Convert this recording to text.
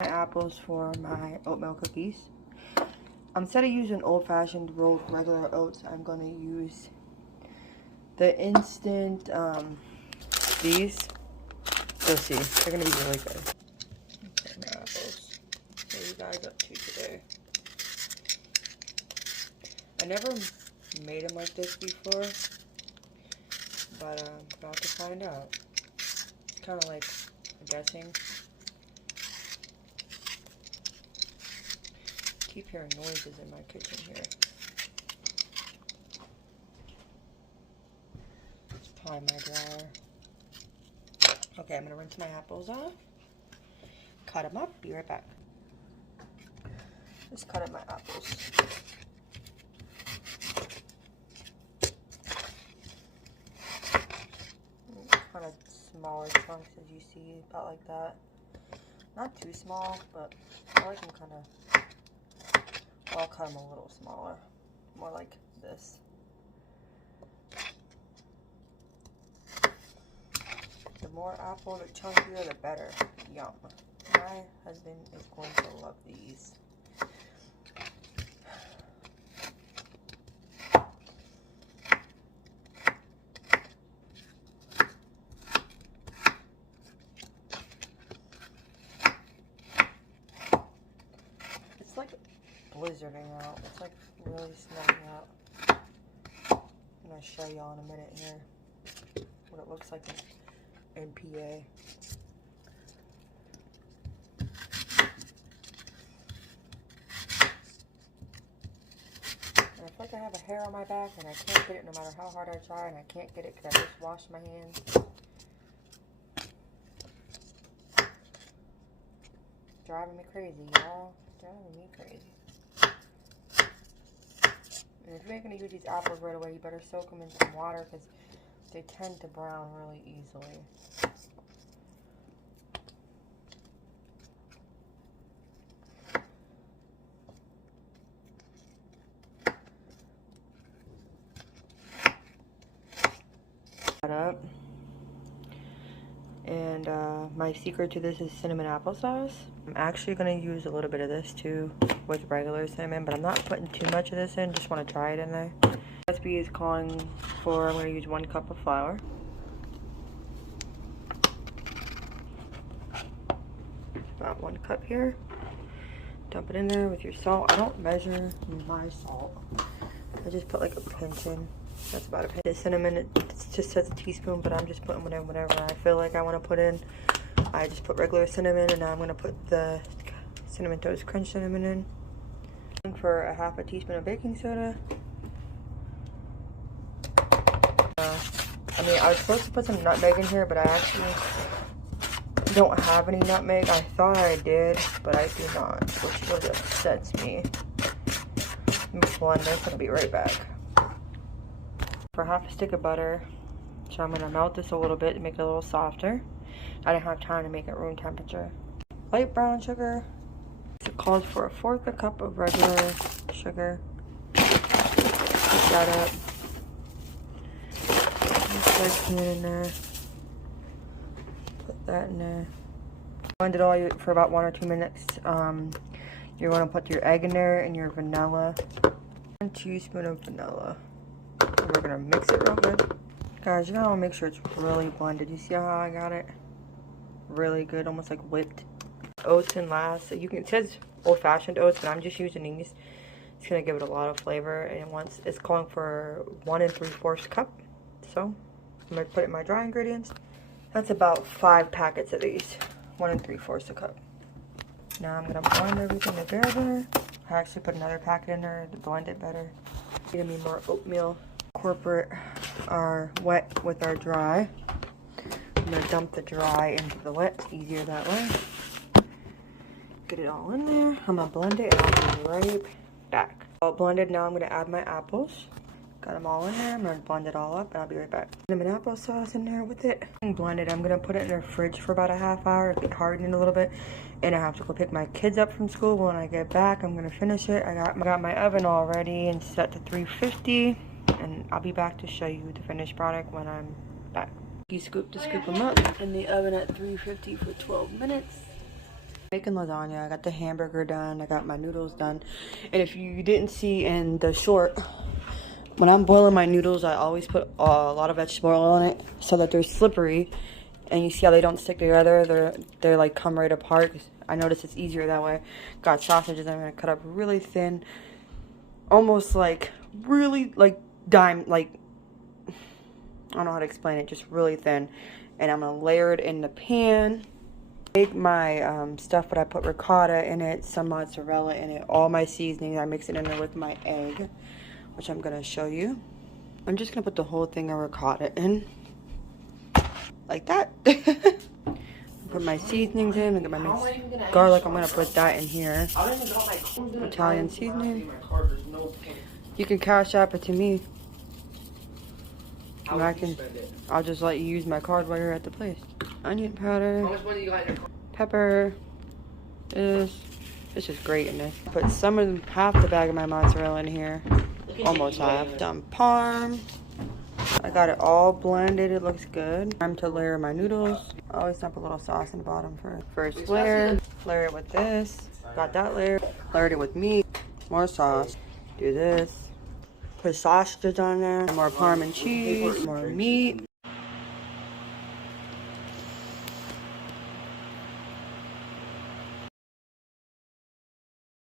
My apples for my oatmeal cookies. Instead of using old-fashioned rolled regular oats, I'm going to use the instant, these. You'll see, they're going to be really good. Okay, my apples. What are you guys up to today? I never made them like this before, but I'm about to find out. It's kind of like guessing. I keep hearing noises in my kitchen here. Let's apply my dryer. Okay, I'm gonna rinse my apples off, cut them up, be right back. Just cut up my apples. Kind of smaller chunks, as you see, about like that. Not too small, but I like them kind of. I'll cut them a little smaller, more like this. The more apple, the chunkier, the better. Yum. My husband is going to love these. It's like blizzarding out. It's like really snowing out. I'm going to show y'all in a minute here what it looks like in PA. And I feel like I have a hair on my back and I can't get it no matter how hard I try, and I can't get it because I just washed my hands. Driving me crazy, y'all. Driving me crazy. And if you ain't going to use these apples right away, you better soak them in some water because they tend to brown really easily. Up. And my secret to this is cinnamon applesauce. I'm actually going to use a little bit of this too with regular cinnamon, but I'm not putting too much of this in, just want to try it in there. The recipe is calling for, I'm going to use 1 cup of flour. About 1 cup here. Dump it in there with your salt. I don't measure my salt. I just put like a pinch in. That's about a pinch. The cinnamon, it just says a teaspoon, but I'm just putting whatever I feel like I want to put in. I just put regular cinnamon, and now I'm going to put the Cinnamon Toast Crunch cinnamon in. For a half a teaspoon of baking soda. I mean, I was supposed to put some nutmeg in here, but I actually don't have any nutmeg. I thought I did, but I do not, which really upsets me. Blend this, and I'll be right back. For half a stick of butter, so I'm going to melt this a little bit to make it a little softer. I didn't have time to make it room temperature. Light brown sugar. It calls for a 1/4 cup of regular sugar. Put that up. Put that in there. Put that in there. Blend it all for about 1 or 2 minutes. You're going to put your egg in there and your vanilla. 1 teaspoon of vanilla. And we're going to mix it real good. Guys, you gotta make sure it's really blended. You see how I got it? Really good, almost like whipped. Oats in last. So you can, it says old-fashioned oats, but I'm just using these. It's gonna give it a lot of flavor. And once it's calling for 1 3/4 cup. So I'm gonna put in my dry ingredients. That's about 5 packets of these. 1 3/4 a cup. Now I'm gonna blend everything together. I actually put another packet in there to blend it better. Gonna be more oatmeal. Incorporate our wet with our dry. I'm going to dump the dry into the wet. It's easier that way. Get it all in there. I'm going to blend it and I'll be right back. All blended, now I'm going to add my apples. Got them all in there. I'm going to blend it all up and I'll be right back. Cinnamon applesauce in there with it. And blend it. I'm going to put it in the fridge for about a half hour to get hardened a little bit. And I have to go pick my kids up from school. When I get back, I'm going to finish it. I got my oven all ready and set to 350. And I'll be back to show you the finished product when I'm back. You scoop them up in the oven at 350 for 12 minutes. Making lasagna. I got the hamburger done. I got my noodles done. And if you didn't see in the short, when I'm boiling my noodles, I always put a lot of vegetable oil in it so that they're slippery. And you see how they don't stick together? They're like come right apart. I notice it's easier that way. Got sausages I'm gonna cut up really thin, almost like really like like I don't know how to explain it, just really thin. And I'm gonna layer it in the pan. Make my stuff, but I put ricotta in it, some mozzarella in it, all my seasonings. I mix it in there with my egg, which I'm gonna show you. I'm just gonna put the whole thing of ricotta in, like that. Put my seasonings in. I got my mixed garlic. I'm gonna put that in here. Italian seasoning. You can cash app it to me. I'll just let you use my card while you're at the place. Onion powder. How much money you got in your card? Pepper. This is great in this. Put half the bag of my mozzarella in here. Almost half. Done parm. I got it all blended. It looks good. Time to layer my noodles. I always dump a little sauce in the bottom first. First layer. Layer it with this. Got that layer. Layered it with meat. More sauce. Do this. Put sausages on there. More parm and cheese. More meat.